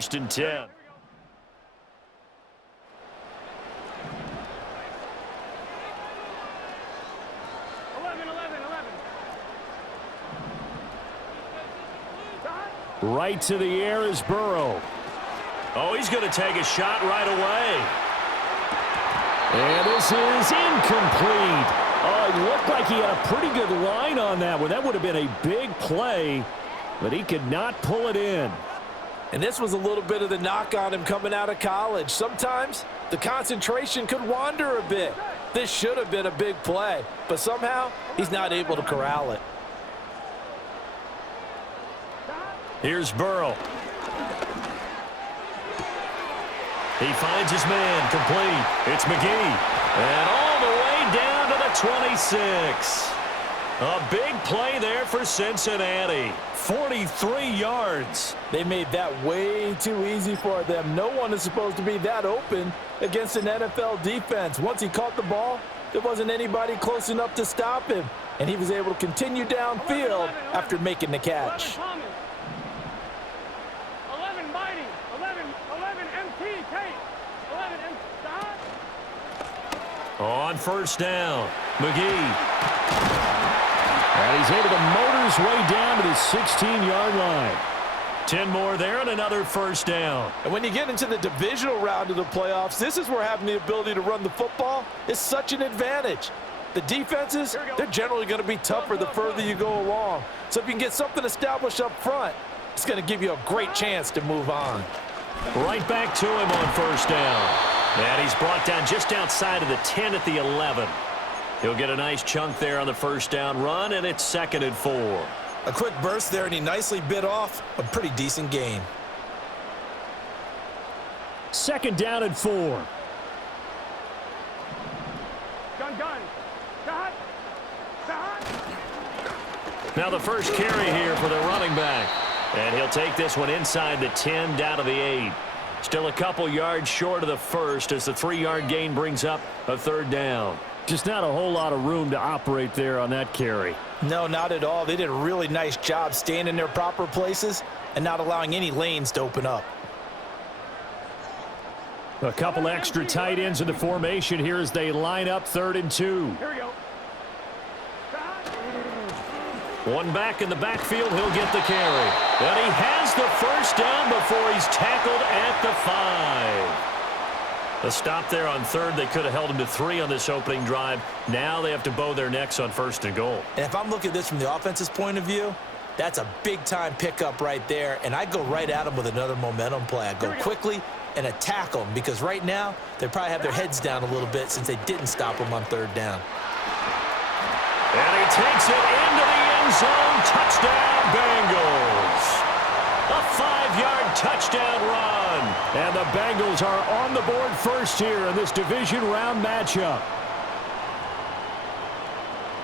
First and 10. 11, 11. Right to the air is Burrow. Oh, he's going to take a shot right away. And this is incomplete. Oh, it looked like he had a pretty good line on that one. That would have been a big play, but he could not pull it in. And this was a little bit of the knock on him coming out of college. Sometimes the concentration could wander a bit. This should have been a big play, but somehow he's not able to corral it. Here's Burrow. He finds his man, complete. It's McGee. And all the way down to the 26. A big play there for Cincinnati. 43 yards. They made that way too easy for them. No one is supposed to be that open against an NFL defense. Once he caught the ball, there wasn't anybody close enough to stop him. And he was able to continue downfield after making the catch. 11 biting. 11 MT, Tate. 11 MT. On first down, McGee. And he's able to motor his way down to the 16-yard line. 10 more there and another first down. And when you get into the divisional round of the playoffs, this is where having the ability to run the football is such an advantage. The defenses, they're generally going to be tougher the further you go along. So if you can get something established up front, it's going to give you a great chance to move on. Right back to him on first down. And he's brought down just outside of the 10 at the 11. He'll get a nice chunk there on the first down run, and it's 2nd and 4. A quick burst there, and he nicely bit off a pretty decent gain. 2nd down and 4. Gun. Dot. Now the first carry here for the running back. And he'll take this one inside the 10 down to the 8. Still a couple yards short of the first as the 3-yard gain brings up a 3rd down. Just not a whole lot of room to operate there on that carry. No, not at all. They did a really nice job staying in their proper places and not allowing any lanes to open up. A couple extra tight ends in the formation here as they line up 3rd and 2. Here we go. One back in the backfield, he'll get the carry. And he has the first down before he's tackled at the 5. A stop there on 3rd. They could have held him to 3 on this opening drive. Now they have to bow their necks on 1st and goal. And if I'm looking at this from the offense's point of view, that's a big-time pickup right there. And I go right at him with another momentum play. I go quickly and attack them because right now they probably have their heads down a little bit since they didn't stop him on 3rd down. And he takes it into the end zone. Touchdown, Bengals. A 5-yard touchdown run. And the Bengals are on the board first here in this division round matchup.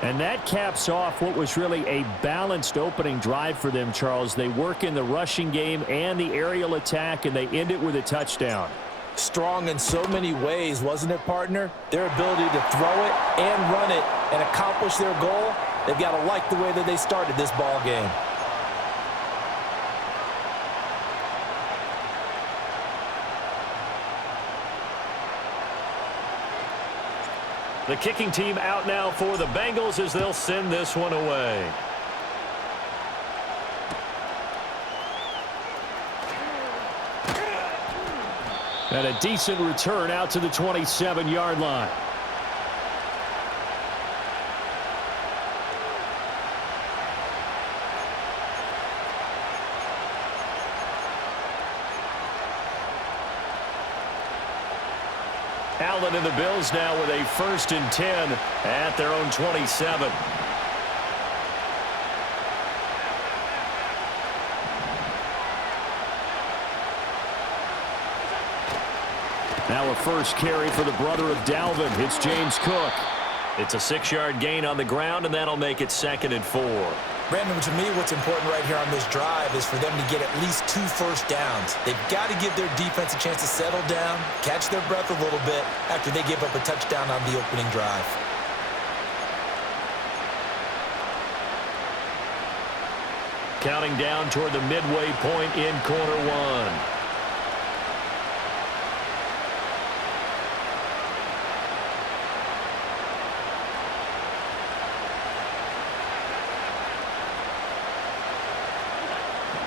And that caps off what was really a balanced opening drive for them, Charles. They work in the rushing game and the aerial attack, and they end it with a touchdown. Strong in so many ways, wasn't it, partner? Their ability to throw it and run it and accomplish their goal, they've got to like the way that they started this ball game. The kicking team out now for the Bengals as they'll send this one away. And a decent return out to the 27-yard line. Allen and the Bills now with a 1st and 10 at their own 27. Now a first carry for the brother of Dalvin. It's James Cook. It's a 6-yard gain on the ground, and that'll make it 2nd and 4. Brandon, to me, what's important right here on this drive is for them to get at least 2 first downs. They've got to give their defense a chance to settle down, catch their breath a little bit after they give up a touchdown on the opening drive. Counting down toward the midway point in quarter 1.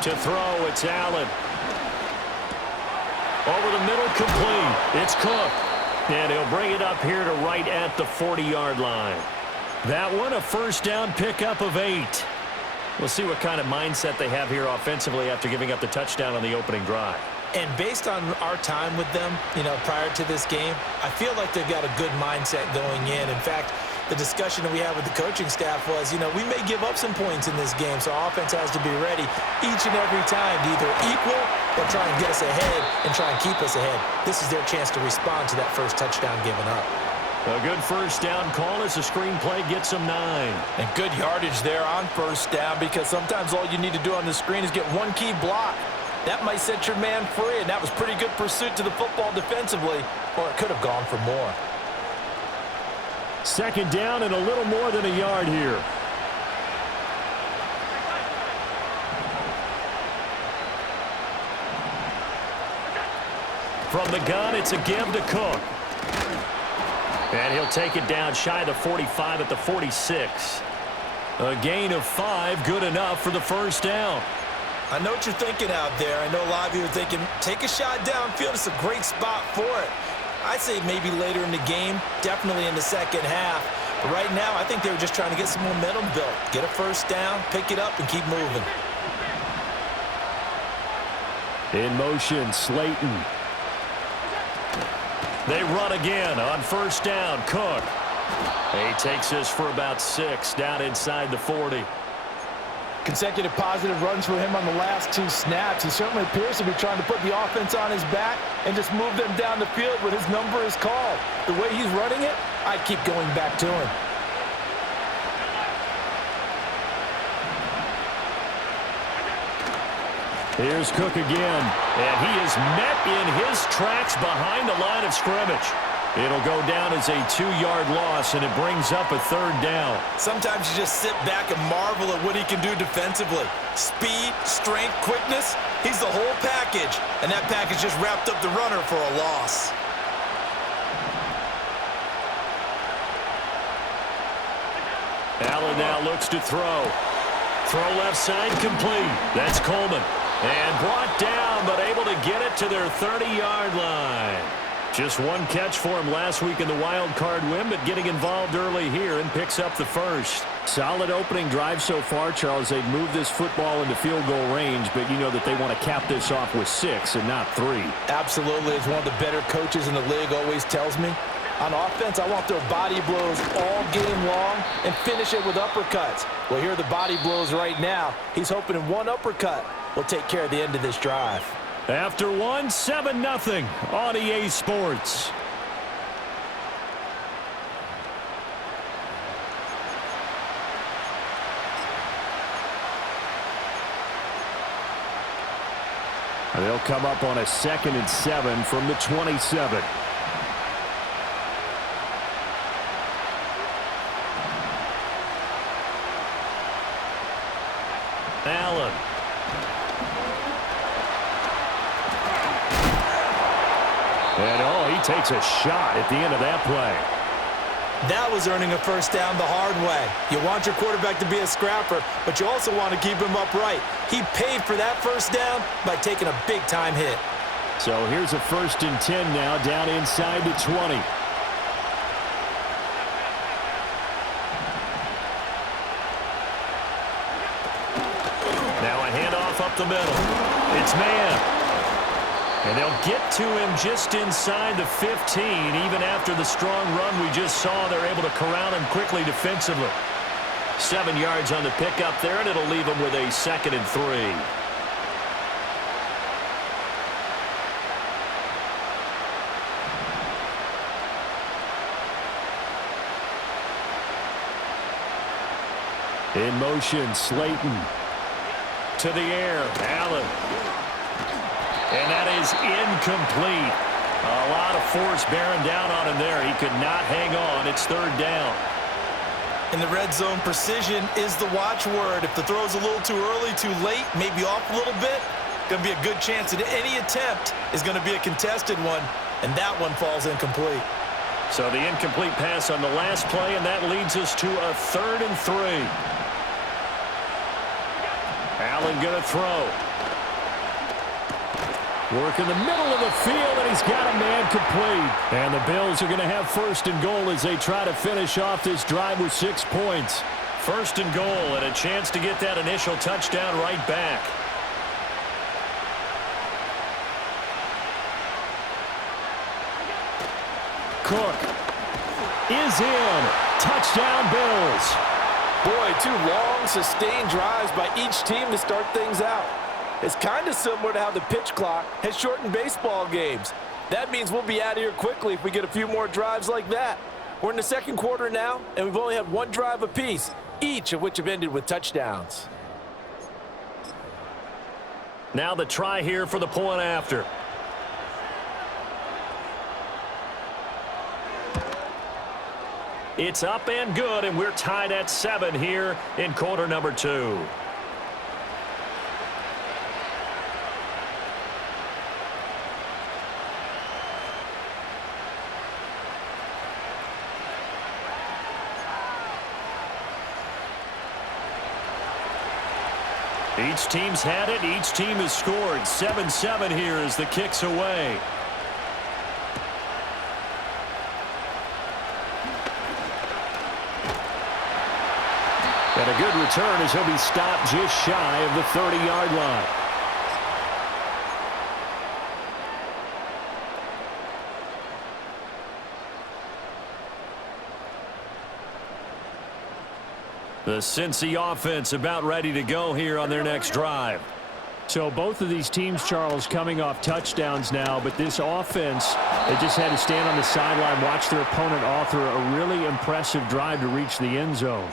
To throw, it's Allen. Over the middle, complete. It's Cook. And he'll bring it up here to right at the 40-yard line. That one, a first down pickup of 8. We'll see what kind of mindset they have here offensively after giving up the touchdown on the opening drive. And based on our time with them, prior to this game, I feel like they've got a good mindset going in. In fact, the discussion that we had with the coaching staff was, we may give up some points in this game, so our offense has to be ready each and every time to either equal or try and get us ahead and try and keep us ahead. This is their chance to respond to that first touchdown given up. A good first down call as the screenplay gets them 9. And good yardage there on first down, because sometimes all you need to do on the screen is get one key block. That might set your man free, and that was pretty good pursuit to the football defensively, or it could have gone for more. Second down and a little more than a yard here. From the gun, it's a give to Cook. And he'll take it down shy of the 45 at the 46. A gain of 5, good enough for the first down. I know what you're thinking out there. I know a lot of you are thinking, take a shot downfield. It's a great spot for it. I'd say maybe later in the game, definitely in the second half. But right now, I think they were just trying to get some momentum built. Get a first down, pick it up, and keep moving. In motion, Slayton. They run again on first down. Cook. He takes this for about 6 down inside the 40. Consecutive positive runs for him on the last 2 snaps. He certainly appears to be trying to put the offense on his back and just move them down the field when his number is called. The way he's running it, I keep going back to him. Here's Cook again, and he is met in his tracks behind the line of scrimmage. It'll go down as a 2-yard loss, and it brings up a third down. Sometimes you just sit back and marvel at what he can do defensively. Speed, strength, quickness, he's the whole package, and that package just wrapped up the runner for a loss. Allen now looks to throw. Throw left side, complete. That's Coleman. And brought down, but able to get it to their 30-yard line. Just one catch for him last week in the wild card win, but getting involved early here and picks up the first. Solid opening drive so far, Charles. They've moved this football into field goal range, but you know that they want to cap this off with 6 and not 3. Absolutely. As one of the better coaches in the league always tells me, on offense, I want their body blows all game long and finish it with uppercuts. Well, here are the body blows right now. He's hoping in one uppercut will take care of the end of this drive. After one, 7-0 on EA Sports. They'll come up on a 2nd and 7 from the 27. Allen. And, he takes a shot at the end of that play. That was earning a first down the hard way. You want your quarterback to be a scrapper, but you also want to keep him upright. He paid for that first down by taking a big-time hit. So here's a 1st and 10 now, down inside the 20. Now a handoff up the middle. It's man. And they'll get to him just inside the 15. Even after the strong run we just saw, they're able to corral him quickly defensively. 7 yards on the pickup there, and it'll leave him with a 2nd and 3. In motion, Slayton. To the air, Allen. And that is incomplete. A lot of force bearing down on him there. He could not hang on. It's 3rd down. In the red zone, precision is the watchword. If the throw's a little too early, too late, maybe off a little bit, going to be a good chance that any attempt is going to be a contested one, and that one falls incomplete. So the incomplete pass on the last play, and that leads us to a 3rd and 3. Allen going to throw. Work in the middle of the field, and he's got a man complete. And the Bills are going to have first and goal as they try to finish off this drive with 6 points. First and goal, and a chance to get that initial touchdown right back. Cook is in. Touchdown, Bills. Boy, 2 long, sustained drives by each team to start things out. It's kind of similar to how the pitch clock has shortened baseball games. That means we'll be out of here quickly if we get a few more drives like that. We're in the second quarter now, and we've only had 1 drive apiece, each of which have ended with touchdowns. Now the try here for the point after. It's up and good, and we're tied at 7 here in quarter number 2. Each team's had it. Each team has scored. 7-7 here as the kick's away. And a good return as he'll be stopped just shy of the 30-yard line. The Cincy offense about ready to go here on their next drive. So both of these teams, Charles, coming off touchdowns now, but this offense, they just had to stand on the sideline, watch their opponent author a really impressive drive to reach the end zone.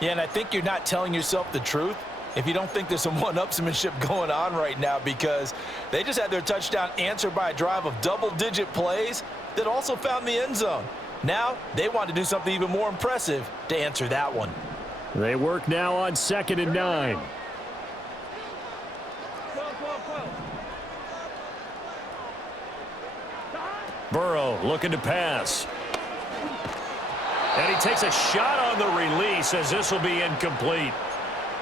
Yeah, and I think you're not telling yourself the truth if you don't think there's some one-upsmanship going on right now, because they just had their touchdown answered by a drive of double-digit plays that also found the end zone. Now they want to do something even more impressive to answer that one. They work now on 2nd and 9. Burrow looking to pass. And he takes a shot on the release as this will be incomplete.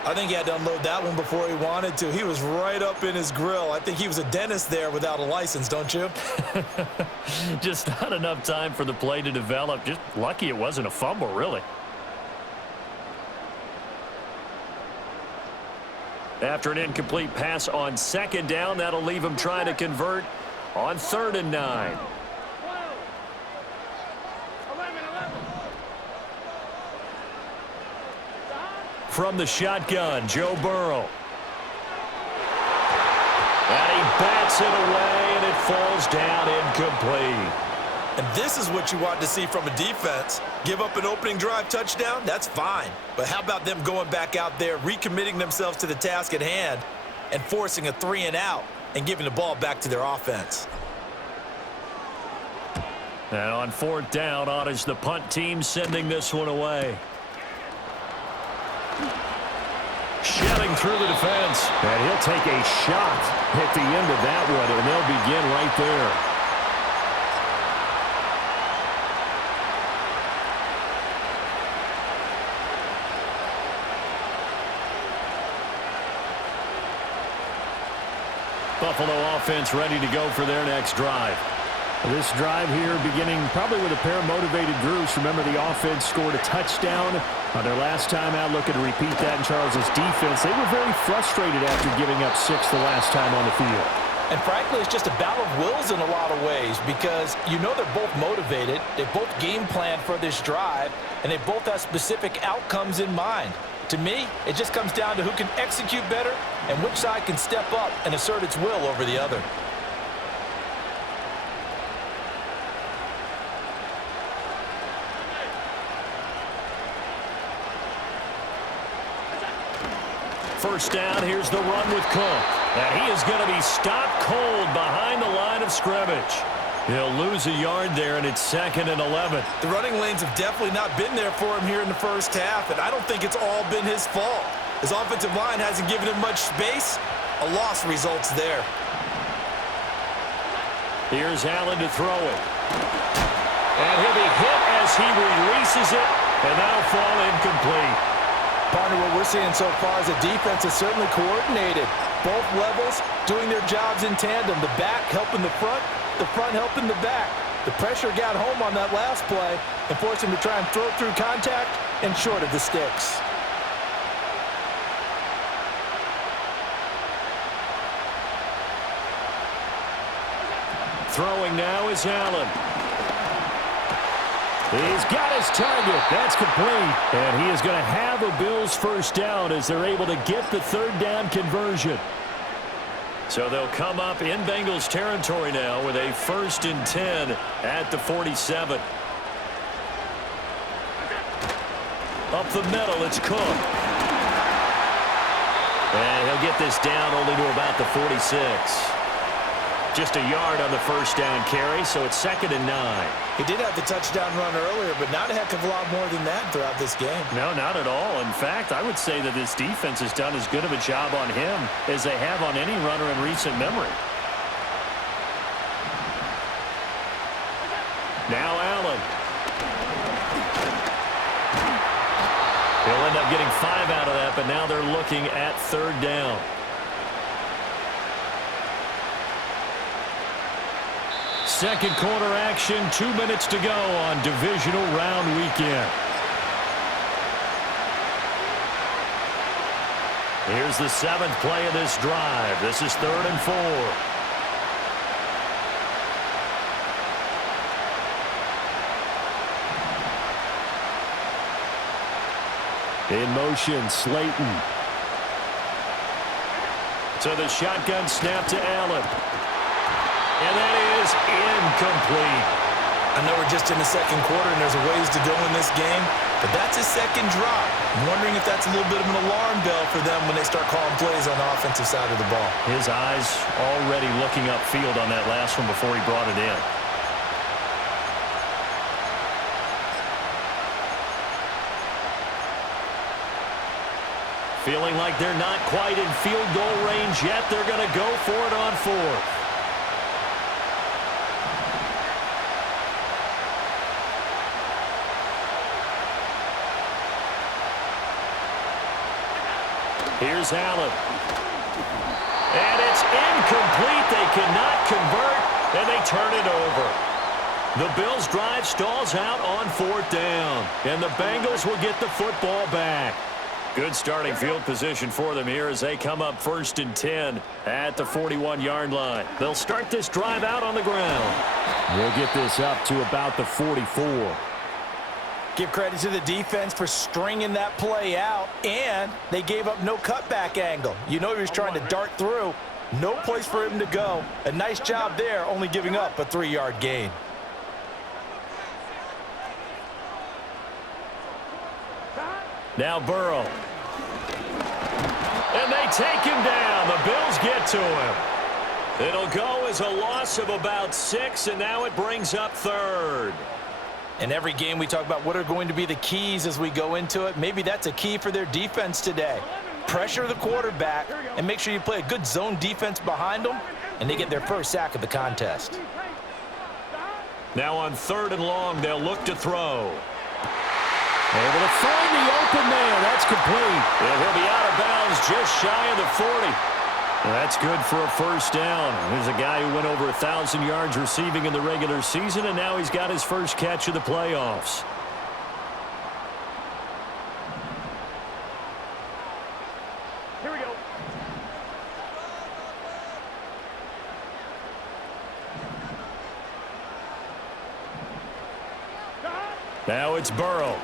I think he had to unload that one before he wanted to. He was right up in his grill. I think he was a dentist there without a license, don't you? Just not enough time for the play to develop. Just lucky it wasn't a fumble, really. After an incomplete pass on 2nd down, that'll leave him trying to convert on 3rd and 9. From the shotgun, Joe Burrow. And he bats it away, and it falls down incomplete. And this is what you want to see from a defense. Give up an opening drive touchdown, that's fine. But how about them going back out there, recommitting themselves to the task at hand, and forcing a 3-and-out and giving the ball back to their offense. And on 4th down, honors the punt team sending this one away. Shelling through the defense. And he'll take a shot at the end of that one, and they'll begin right there. Buffalo offense ready to go for their next drive. This drive here beginning probably with a pair of motivated groups. Remember, the offense scored a touchdown on their last time out. Looking to repeat that in Charles's defense. They were very frustrated after giving up 6 the last time on the field. And frankly, it's just a battle of wills in a lot of ways, because you know they're both motivated, they both game plan for this drive, and they both have specific outcomes in mind. To me, it just comes down to who can execute better and which side can step up and assert its will over the other. First down, here's the run with Cook. And he is going to be stopped cold behind the line of scrimmage. He'll lose a yard there, and it's 2nd and 11. The running lanes have definitely not been there for him here in the first half, and I don't think it's all been his fault. His offensive line hasn't given him much space. A loss results there. Here's Allen to throw it. And he'll be hit as he releases it, and that'll fall incomplete. Partner, what we're seeing so far is the defense is certainly coordinated. Both levels doing their jobs in tandem. The back helping the front helping the back. The pressure got home on that last play and forced him to try and throw through contact and short of the sticks. Throwing now is Allen. He's got his target. That's complete. And he is going to have a Bills first down as they're able to get the third down conversion. So they'll come up in Bengals territory now with a 1st and 10 at the 47. Up the middle, it's Cook. And he'll get this down only to about the 46. Just a yard on the first down carry, so it's 2nd and 9. He did have the touchdown run earlier, but not a heck of a lot more than that throughout this game. No, not at all. In fact, I would say that this defense has done as good of a job on him as they have on any runner in recent memory. Now Allen. He'll end up getting 5 out of that, but now they're looking at 3rd down. Second quarter action, 2 minutes to go on divisional round weekend. Here's the 7th play of this drive. This is 3rd and 4. In motion, Slayton. So the shotgun snap to Allen. And that is incomplete. I know we're just in the second quarter and there's a ways to go in this game, but that's his second drop. I'm wondering if that's a little bit of an alarm bell for them when they start calling plays on the offensive side of the ball. His eyes already looking upfield on that last one before he brought it in. Feeling like they're not quite in field goal range yet. They're going to go for it on 4th. Here's Allen. And it's incomplete. They cannot convert, and they turn it over. The Bills' drive stalls out on 4th down, and the Bengals will get the football back. Good starting field position for them here as they come up 1st and 10 at the 41-yard line. They'll start this drive out on the ground. We'll get this up to about the 44. Give credit to the defense for stringing that play out, and they gave up no cutback angle. You know he was trying to dart through. No place for him to go. A nice job there, only giving up a 3-yard gain. Now Burrow. And they take him down. The Bills get to him. It'll go as a loss of about 6, and now it brings up 3rd. In every game, we talk about what are going to be the keys as we go into it. Maybe that's a key for their defense today. Pressure the quarterback and make sure you play a good zone defense behind them, and they get their first sack of the contest. Now on 3rd and long, they'll look to throw. Able to find the open man. That's complete. And he'll be out of bounds just shy of the 40. That's good for a first down. There's a guy who went over 1,000 yards receiving in the regular season, and now he's got his first catch of the playoffs. Here we go. Now it's Burrow.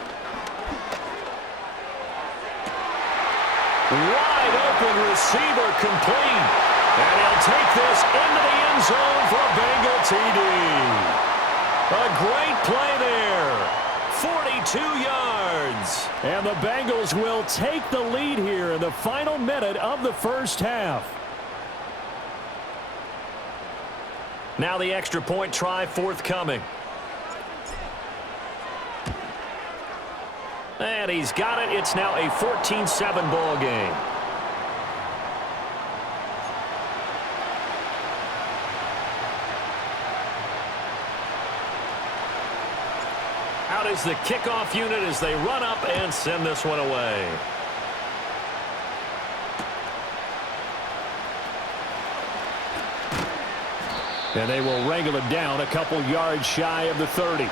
Wide open receiver complete. And he'll take this into the end zone for a Bengal TD. A great play there. 42 yards. And the Bengals will take the lead here in the final minute of the first half. Now the extra point try forthcoming. And he's got it. It's now a 14-7 ball game. Out is the kickoff unit as they run up and send this one away. And they will wrangle it down a couple yards shy of the 30.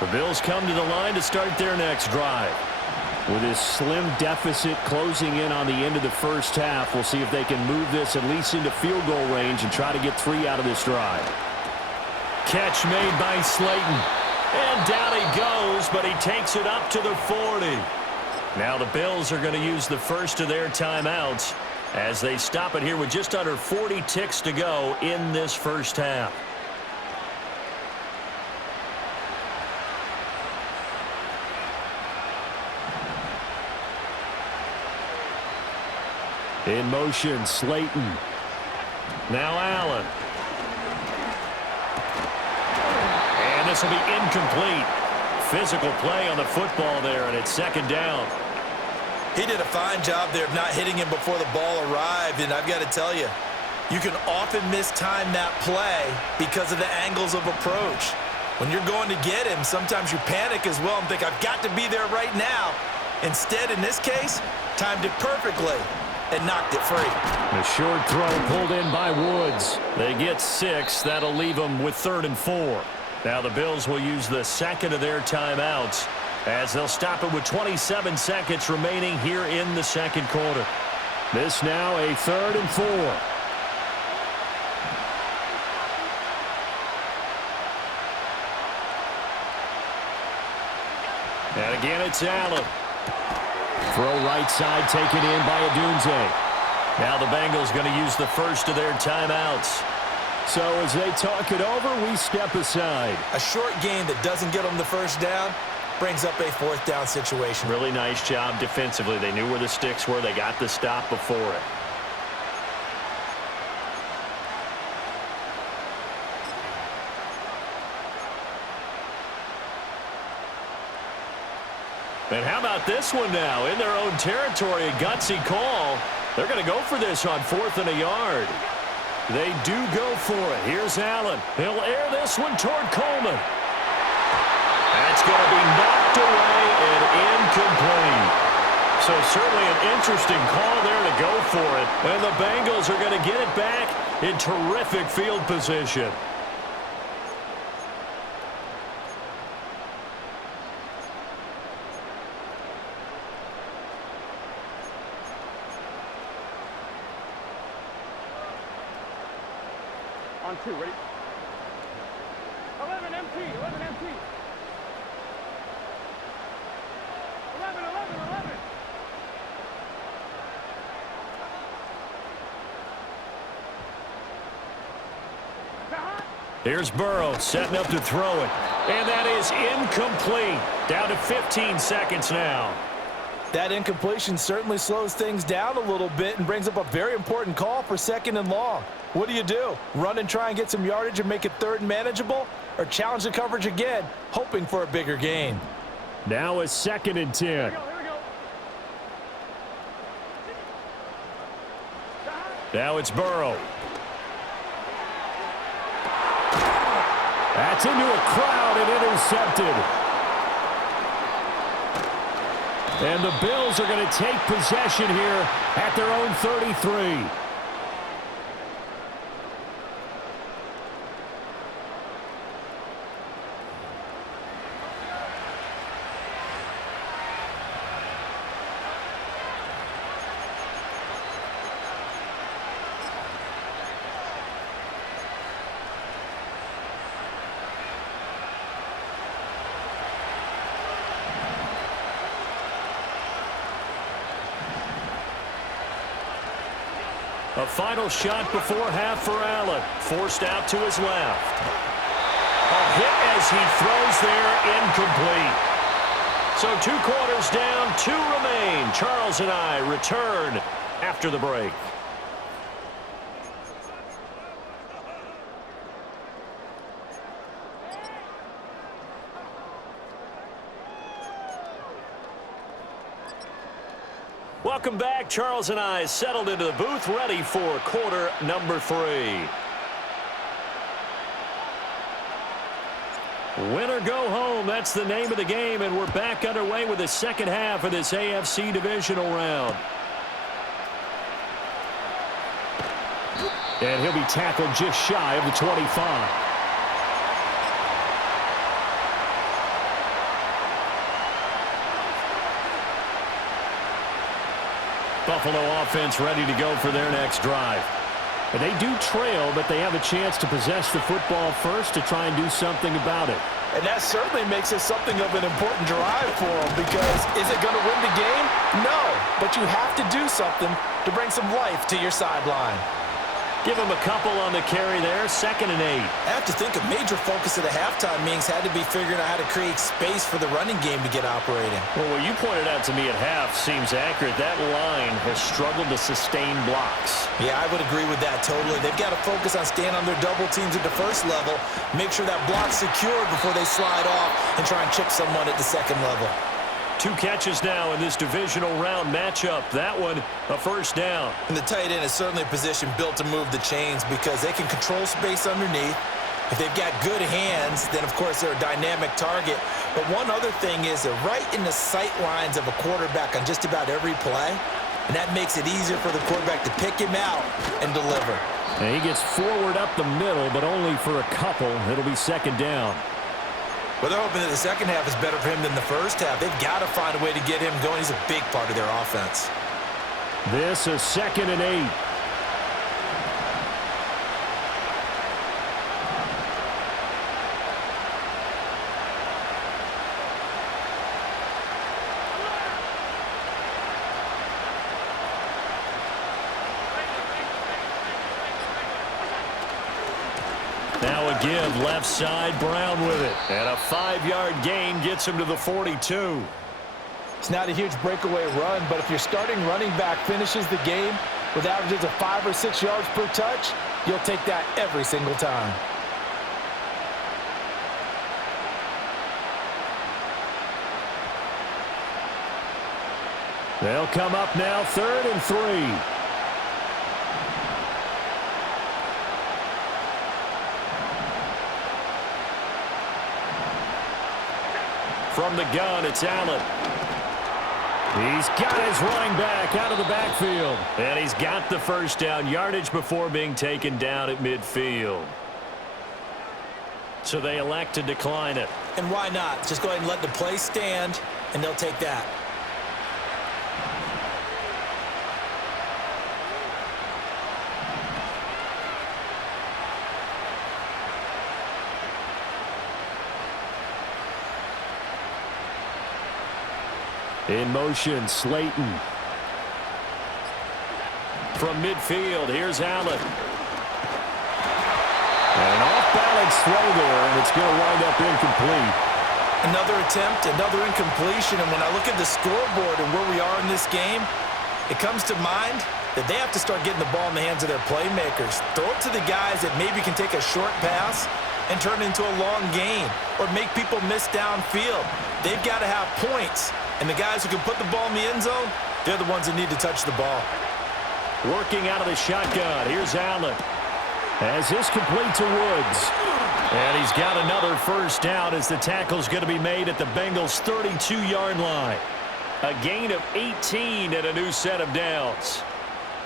The Bills come to the line to start their next drive. With this slim deficit closing in on the end of the first half, we'll see if they can move this at least into field goal range and try to get 3 out of this drive. Catch made by Slayton. And down he goes, but he takes it up to the 40. Now the Bills are going to use the first of their timeouts as they stop it here with just under 40 ticks to go in this first half. In motion, Slayton. Now Allen. And this will be incomplete. Physical play on the football there, and it's second down. He did a fine job there of not hitting him before the ball arrived, and I've got to tell you, you can often mistime that play because of the angles of approach. When you're going to get him, sometimes you panic as well and think, I've got to be there right now. Instead, in this case, timed it perfectly and knocked it free. A short throw pulled in by Woods. They get 6. That'll leave them with 3rd and 4. Now the Bills will use the second of their timeouts as they'll stop it with 27 seconds remaining here in the second quarter. This now a 3rd and 4. And again, it's Allen. Throw right side taken in by Adunze. Now the Bengals going to use the first of their timeouts. So as they talk it over, we step aside. A short game that doesn't get them the first down brings up a 4th down situation. Really nice job defensively. They knew where the sticks were. They got the stop before it. And how about this one now? In their own territory, a gutsy call. They're going to go for this on 4th and a yard. They do go for it. Here's Allen. He'll air this one toward Coleman. That's going to be knocked away and incomplete. So certainly an interesting call there to go for it. And the Bengals are going to get it back in terrific field position. On 2, ready? 11 MT, 11 MT. 11, 11, 11. Here's Burrow setting up to throw it. And that is incomplete. Down to 15 seconds now. That incompletion certainly slows things down a little bit and brings up a very important call for 2nd and long. What do? Run and try and get some yardage and make it 3rd and manageable? Or challenge the coverage again, hoping for a bigger gain? Now a 2nd and 10. Here we go. Now it's Burrow. That's into a crowd and intercepted. And the Bills are going to take possession here at their own 33. A final shot before half for Allen. Forced out to his left. A hit as he throws there, incomplete. So 2 quarters down, 2 remain. Charles and I return after the break. Welcome back. Charles and I settled into the booth, ready for quarter number 3. Winner go home. That's the name of the game, and we're back underway with the second half of this AFC divisional round. And he'll be tackled just shy of the 25. Buffalo offense ready to go for their next drive. And they do trail, but they have a chance to possess the football first to try and do something about it. And that certainly makes it something of an important drive for them, because is it going to win the game? No, but you have to do something to bring some life to your sideline. Give him a couple on the carry there, 2nd and 8. I have to think a major focus of the halftime meetings had to be figuring out how to create space for the running game to get operating. Well, what you pointed out to me at half seems accurate. That line has struggled to sustain blocks. Yeah, I would agree with that totally. They've got to focus on staying on their double teams at the first level, make sure that block's secured before they slide off and try and chip someone at the second level. 2 catches now in this divisional round matchup. That one, a first down. And the tight end is certainly a position built to move the chains because they can control space underneath. If they've got good hands, then, of course, they're a dynamic target. But one other thing is they're right in the sight lines of a quarterback on just about every play, and that makes it easier for the quarterback to pick him out and deliver. And he gets forward up the middle, but only for a couple. It'll be 2nd down. Well, they're hoping that the second half is better for him than the first half. They've got to find a way to get him going. He's a big part of their offense. This is 2nd and 8. Now a give, left side, Brown with it. And a 5-yard gain gets him to the 42. It's not a huge breakaway run, but if your starting running back finishes the game with averages of 5 or 6 yards per touch, you'll take that every single time. They'll come up now, 3rd and 3. From the gun, it's Allen. He's got his running back out of the backfield. And he's got the first down, yardage before being taken down at midfield. So they elect to decline it. And why not? Just go ahead and let the play stand, and they'll take that. In motion, Slayton. From midfield, here's Allen. An off-balance throw there, and it's going to wind up incomplete. Another attempt, another incompletion, and when I look at the scoreboard and where we are in this game, it comes to mind that they have to start getting the ball in the hands of their playmakers. Throw it to the guys that maybe can take a short pass and turn it into a long gain or make people miss downfield. They've got to have points. And the guys who can put the ball in the end zone, they're the ones that need to touch the ball. Working out of the shotgun. Here's Allen. As this complete to Woods. And he's got another first down as the tackle's going to be made at the Bengals' 32-yard line. A gain of 18 and a new set of downs.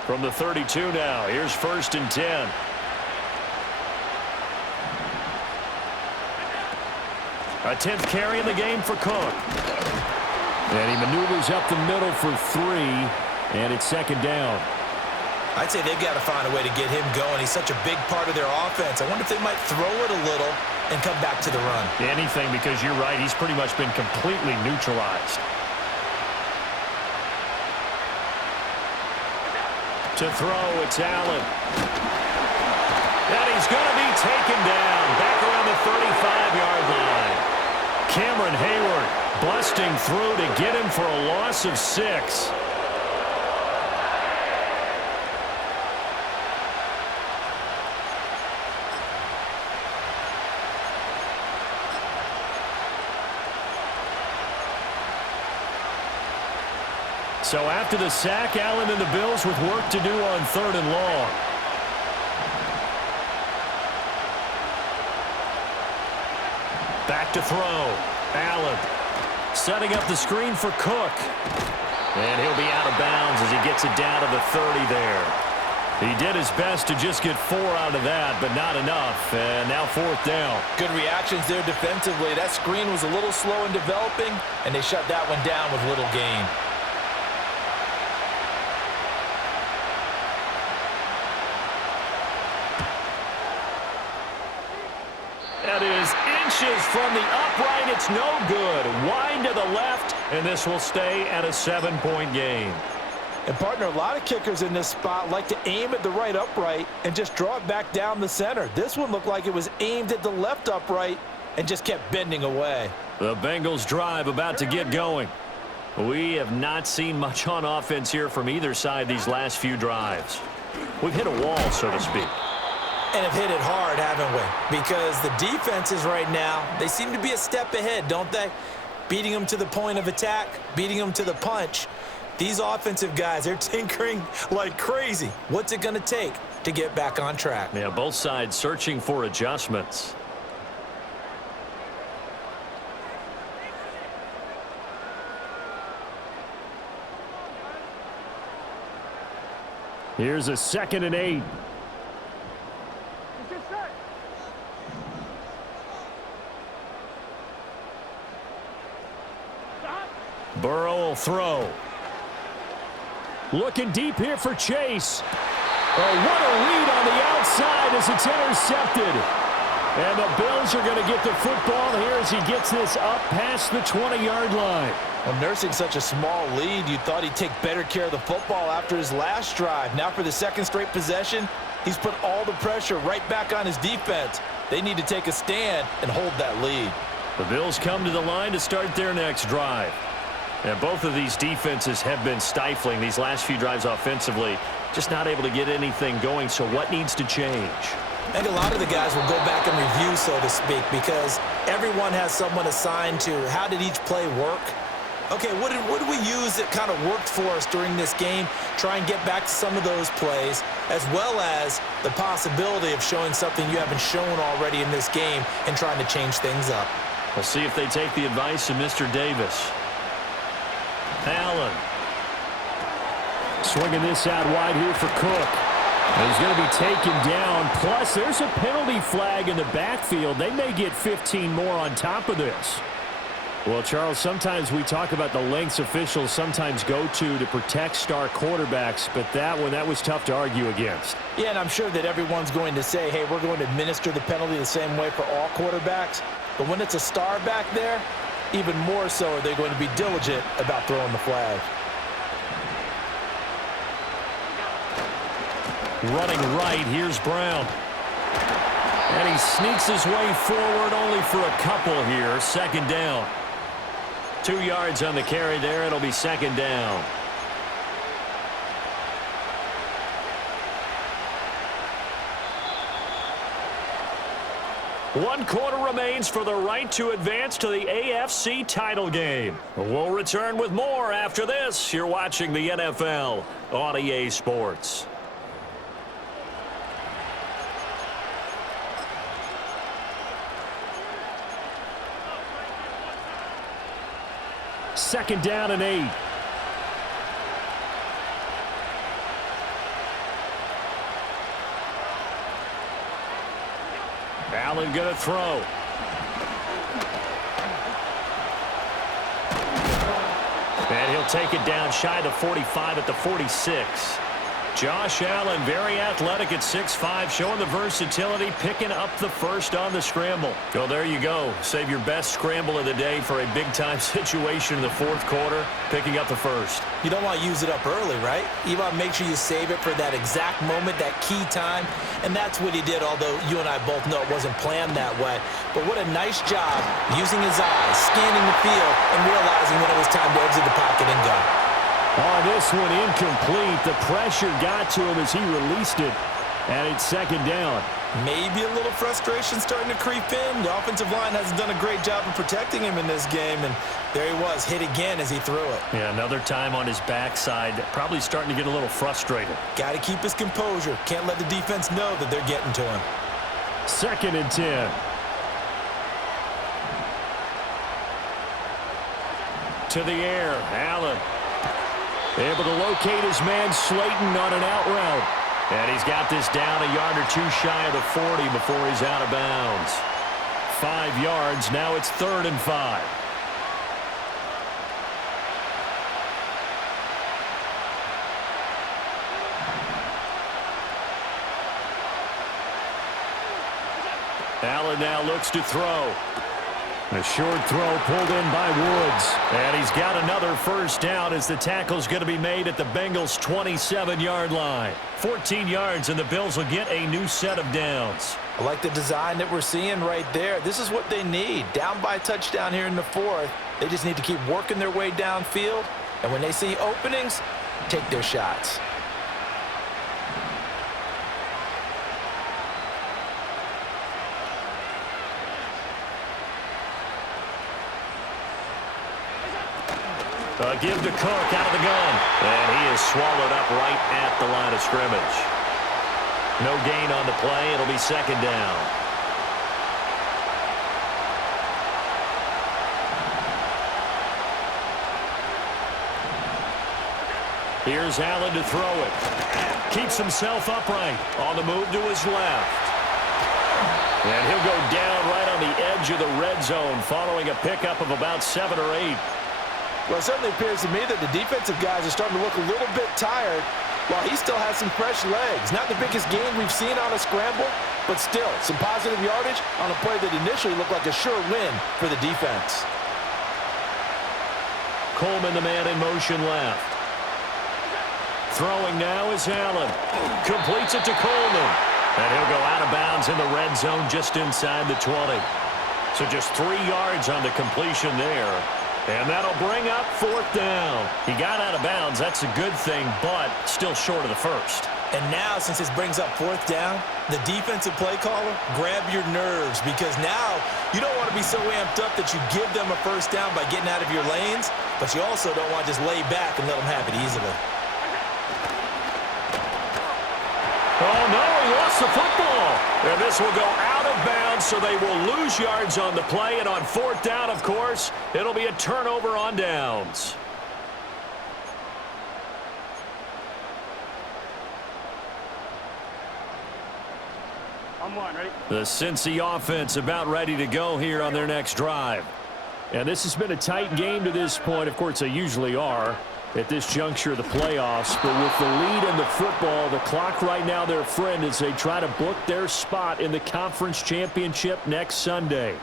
From the 32 now, here's 1st and 10. A 10th carry in the game for Cook. And he maneuvers up the middle for 3, and it's 2nd down. I'd say they've got to find a way to get him going. He's such a big part of their offense. I wonder if they might throw it a little and come back to the run. Anything, because you're right. He's pretty much been completely neutralized. To throw, it's Allen. And he's going to be taken down back around the 35-yard line. Cameron Hayward busting through to get him for a loss of 6. So after the sack, Allen and the Bills with work to do on 3rd and long. Back to throw. Allen setting up the screen for Cook. And he'll be out of bounds as he gets it down to the 30 there. He did his best to just get 4 out of that, but not enough. And now 4th down. Good reactions there defensively. That screen was a little slow in developing, and they shut that one down with little gain. That is inches from the upright. It's no good. Wide to the left, and this will stay at a 7-point game. And, partner, a lot of kickers in this spot like to aim at the right upright and just draw it back down the center. This one looked like it was aimed at the left upright and just kept bending away. The Bengals drive about to get going. We have not seen much on offense here from either side these last few drives. We've hit a wall, so to speak. And have hit it hard, haven't we? Because the defenses right now, they seem to be a step ahead, don't they? Beating them to the point of attack, beating them to the punch. These offensive guys, they're tinkering like crazy. What's it going to take to get back on track? Yeah, both sides searching for adjustments. Here's a 2nd and 8. Burrow will throw. Looking deep here for Chase. Oh, what a read on the outside as it's intercepted. And the Bills are going to get the football here as he gets this up past the 20-yard line. Well, nursing such a small lead, you thought he'd take better care of the football after his last drive. Now for the 2nd straight possession, he's put all the pressure right back on his defense. They need to take a stand and hold that lead. The Bills come to the line to start their next drive. And both of these defenses have been stifling these last few drives offensively. Just not able to get anything going, so what needs to change? I think a lot of the guys will go back and review, so to speak, because everyone has someone assigned to how did each play work. Okay, what did we use that kind of worked for us during this game? Try and get back to some of those plays, as well as the possibility of showing something you haven't shown already in this game and trying to change things up. We'll see if they take the advice of Mr. Davis. Allen. Swinging this out wide here for Cook. And he's going to be taken down. Plus, there's a penalty flag in the backfield. They may get 15 more on top of this. Well, Charles, sometimes we talk about the lengths officials sometimes go to protect star quarterbacks, but that was tough to argue against. Yeah, and I'm sure that everyone's going to say, hey, we're going to administer the penalty the same way for all quarterbacks. But when it's a star back there, even more so are they going to be diligent about throwing the flag. Running right, here's Brown. And he sneaks his way forward only for a couple here. 2nd down. 2 yards on the carry there. It'll be 2nd down. One quarter remains for the right to advance to the AFC title game. We'll return with more after this. You're watching the NFL on EA Sports. Second down and 8. Allen going to throw. And he'll take it down shy of the 45 at the 46. Josh Allen, very athletic at 6'5", showing the versatility, picking up the first on the scramble. So there you go. Save your best scramble of the day for a big-time situation in the 4th quarter, picking up the first. You don't want to use it up early, right? You want to make sure you save it for that exact moment, that key time, and that's what he did, although you and I both know it wasn't planned that way. But what a nice job using his eyes, scanning the field, and realizing when it was time to exit the pocket and go. Oh, this one incomplete. The pressure got to him as he released it, and it's 2nd down. Maybe a little frustration starting to creep in. The offensive line hasn't done a great job of protecting him in this game, and there he was, hit again as he threw it. Yeah, another time on his backside, probably starting to get a little frustrated. Got to keep his composure. Can't let the defense know that they're getting to him. 2nd and 10. to the air. Allen able to locate his man Slayton on an out route. And he's got this down a yard or two shy of the 40 before he's out of bounds. 5 yards. Now it's 3rd and 5. Allen now looks to throw. A short throw pulled in by Woods. And he's got another first down as the tackle's going to be made at the Bengals' 27-yard line. 14 yards, and the Bills will get a new set of downs. I like the design that we're seeing right there. This is what they need. Down by a touchdown here in the 4th. They just need to keep working their way downfield. And when they see openings, take their shots. Give to Cook out of the gun. And he is swallowed up right at the line of scrimmage. No gain on the play. It'll be 2nd down. Here's Allen to throw it. Keeps himself upright. On the move to his left. And he'll go down right on the edge of the red zone following a pickup of about 7 or 8. Well, it certainly appears to me that the defensive guys are starting to look a little bit tired while he still has some fresh legs. Not the biggest gain we've seen on a scramble, but still some positive yardage on a play that initially looked like a sure win for the defense. Coleman, the man in motion left. Throwing now is Allen. Completes it to Coleman. And he'll go out of bounds in the red zone just inside the 20. So just 3 yards on the completion there. And that'll bring up 4th down. He got out of bounds. That's a good thing, but still short of the first. And now, since this brings up 4th down, the defensive play caller, grab your nerves, because now you don't want to be so amped up that you give them a first down by getting out of your lanes, but you also don't want to just lay back and let them have it easily. Oh, no, he lost the football. And this will go out of bounds, so they will lose yards on the play. And on 4th down, of course, it'll be a turnover on downs. I'm one, ready? The Cincy offense about ready to go here on their next drive. And this has been a tight game to this point. Of course, they usually are at this juncture of the playoffs. But with the lead in the football, the clock right now their friend as they try to book their spot in the conference championship next Sunday.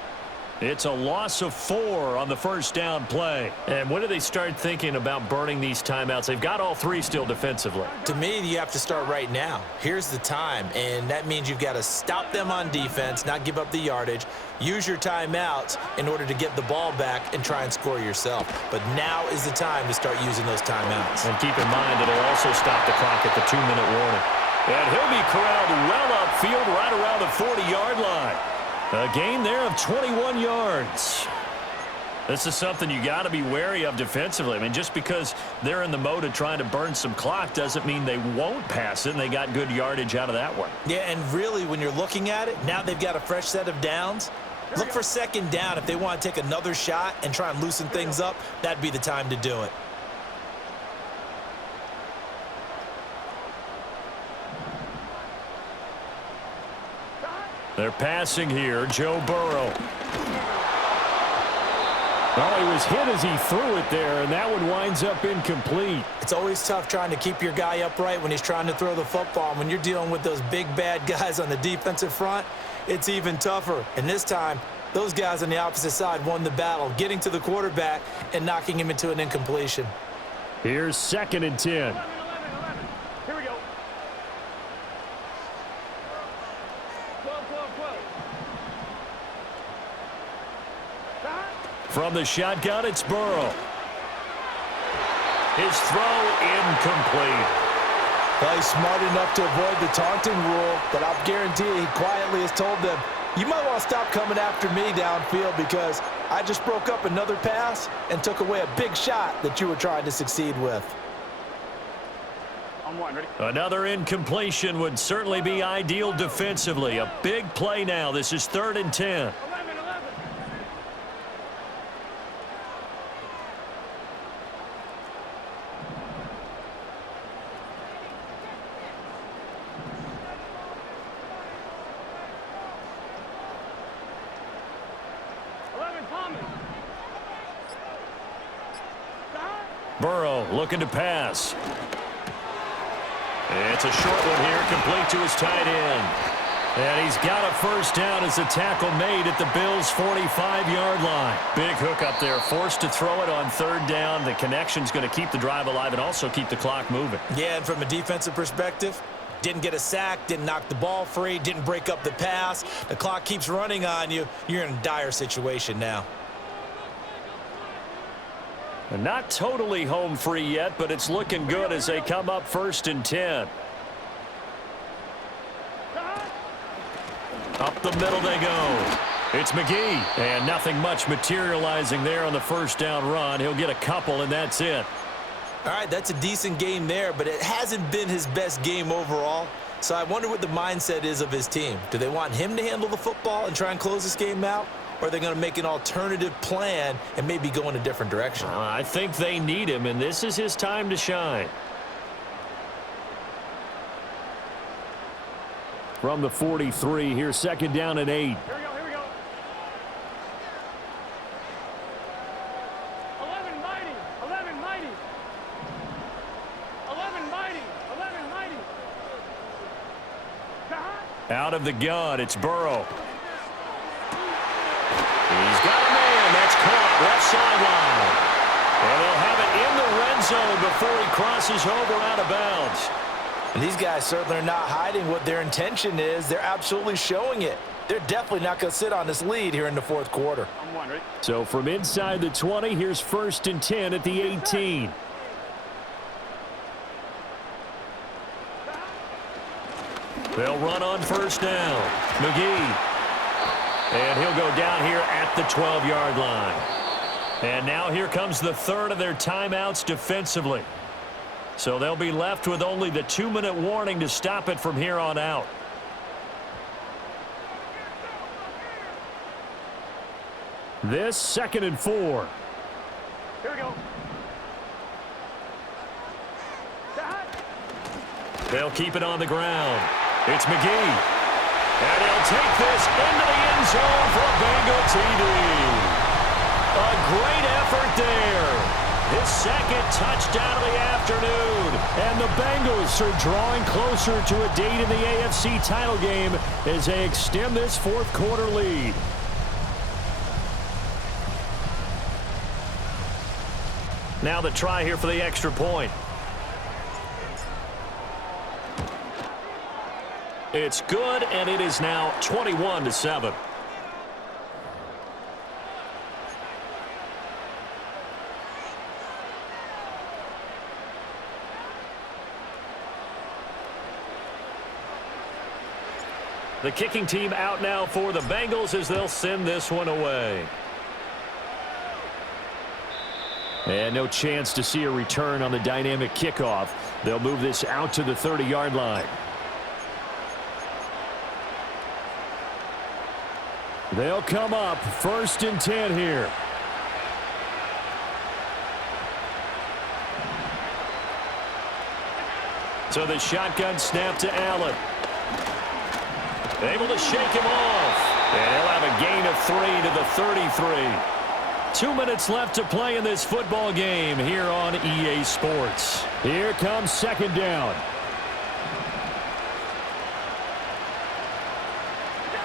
It's a loss of 4 on the first down play. And when do they start thinking about burning these timeouts? They've got all 3 still defensively. To me, you have to start right now. Here's the time, and that means you've got to stop them on defense, not give up the yardage, use your timeouts in order to get the ball back and try and score yourself. But now is the time to start using those timeouts. And keep in mind it'll also stop the clock at the 2-minute warning. And he'll be corralled well upfield right around the 40-yard line. A gain there of 21 yards. This is something you got to be wary of defensively. I mean, just because they're in the mode of trying to burn some clock doesn't mean they won't pass it, and they got good yardage out of that one. Yeah, and really, when you're looking at it, now they've got a fresh set of downs. Look for 2nd down. If they want to take another shot and try and loosen things up, that'd be the time to do it. They're passing here. Joe Burrow. Well, he was hit as he threw it there, and that one winds up incomplete. It's always tough trying to keep your guy upright when he's trying to throw the football. And when you're dealing with those big, bad guys on the defensive front, it's even tougher. And this time, those guys on the opposite side won the battle, getting to the quarterback and knocking him into an incompletion. Here's 2nd and 10. 11. Here we go. 12. From the shotgun, it's Burrow. His throw incomplete. Well, he's smart enough to avoid the taunting rule, but I'll guarantee he quietly has told them, you might want to stop coming after me downfield because I just broke up another pass and took away a big shot that you were trying to succeed with. I'm one, ready? Another incompletion would certainly be ideal defensively. A big play now. This is 3rd and 10. 11. Burrow looking to pass. It's a short one here, complete to his tight end. And he's got a first down as the tackle made at the Bills' 45-yard line. Big hook up there, forced to throw it on third down. The connection's going to keep the drive alive and also keep the clock moving. Yeah, and from a defensive perspective, didn't get a sack, didn't knock the ball free, didn't break up the pass. The clock keeps running on you. You're in a dire situation now. And not totally home free yet, but it's looking good as they come up 1st and 10. Up the middle they go. It's McGee. And nothing much materializing there on the first down run. He'll get a couple, and that's it. All right, that's a decent game there, but it hasn't been his best game overall. So I wonder what the mindset is of his team. Do they want him to handle the football and try and close this game out? Or are they going to make an alternative plan and maybe go in a different direction? I think they need him, and this is his time to shine. From the 43, here's 2nd down and 8. Here we go, here we go. 11 mighty, 11 mighty. 11 mighty, 11 mighty. Out of the gun, it's Burrow. He's got a man. That's caught. Left sideline. And they'll have it in the red zone before he crosses over out of bounds. And these guys certainly are not hiding what their intention is. They're absolutely showing it. They're definitely not going to sit on this lead here in the 4th quarter. I'm wondering. So from inside the 20, here's 1st and 10 at the 18. They'll run on first down. McGee. And he'll go down here at the 12-yard line. And now here comes the 3rd of their timeouts defensively. So they'll be left with only the 2-minute warning to stop it from here on out. This 2nd and 4. Here we go. They'll keep it on the ground. It's McGee. And he'll take this into the end zone for a Bengal TD. A great effort there. His 2nd touchdown of the afternoon. And the Bengals are drawing closer to a date in the AFC title game as they extend this 4th quarter lead. Now the try here for the extra point. It's good, and it is now 21-7. The kicking team out now for the Bengals as they'll send this one away. And no chance to see a return on the dynamic kickoff. They'll move this out to the 30-yard line. They'll come up 1st and 10 here. So the shotgun snap to Allen. Able to shake him off. And he'll have a gain of 3 to the 33. 2 minutes left to play in this football game here on EA Sports. Here comes 2nd down.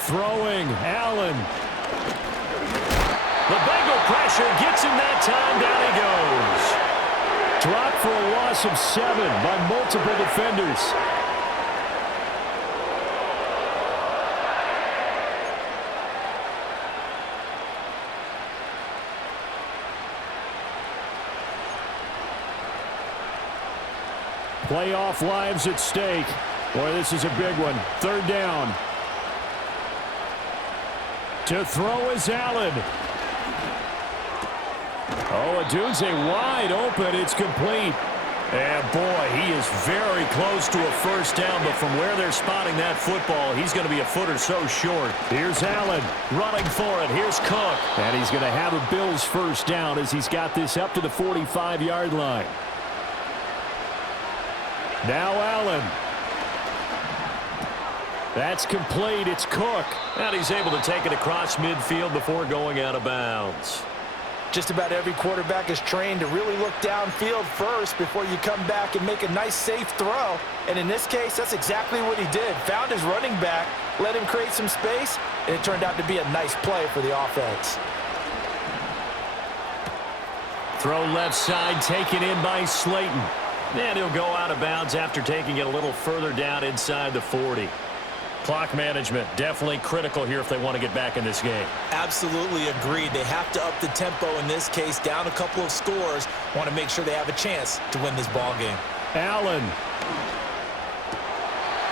Throwing, Allen. The Bengal pressure gets him that time. Down he goes. Dropped for a loss of 7 by multiple defenders. Playoff lives at stake. Boy, this is a big one. 3rd down. To throw is Allen. Oh, Adunze wide open. It's complete. And, boy, he is very close to a first down, but from where they're spotting that football, he's going to be a foot or so short. Here's Allen running for it. Here's Cook. And he's going to have a Bills first down as he's got this up to the 45-yard line. Now Allen. That's complete. It's Cook. And he's able to take it across midfield before going out of bounds. Just about every quarterback is trained to really look downfield first before you come back and make a nice, safe throw. And in this case, that's exactly what he did. Found his running back, let him create some space, and it turned out to be a nice play for the offense. Throw left side, taken in by Slayton. And he'll go out of bounds after taking it a little further down inside the 40. Clock management, definitely critical here if they want to get back in this game. Absolutely agreed. They have to up the tempo in this case, down a couple of scores. Want to make sure they have a chance to win this ball game. Allen.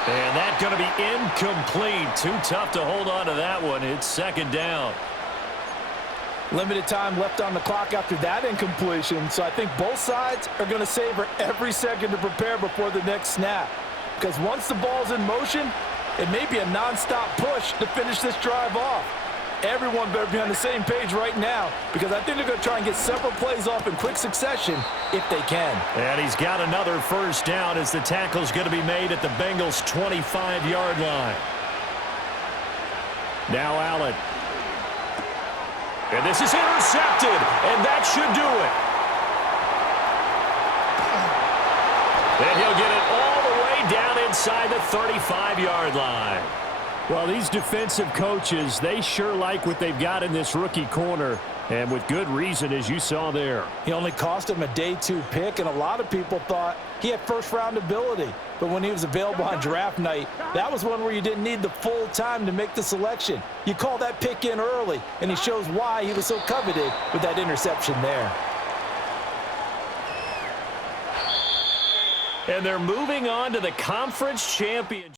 And that's going to be incomplete. Too tough to hold on to that one. It's second down. Limited time left on the clock after that incompletion, so I think both sides are going to savor every second to prepare before the next snap. Because once the ball's in motion, it may be a nonstop push to finish this drive off. Everyone better be on the same page right now, because I think they're going to try and get several plays off in quick succession if they can. And he's got another first down as the tackle's going to be made at the Bengals' 25-yard line. Now Allen. And this is intercepted, and that should do it. And he'll get it all the way down inside the 35-yard line. Well, these defensive coaches, they sure like what they've got in this rookie corner, and with good reason, as you saw there. He only cost him a day 2 pick, and a lot of people thought he had first-round ability. But when he was available on draft night, that was one where you didn't need the full time to make the selection. You call that pick in early, and he shows why he was so coveted with that interception there. And they're moving on to the conference championship.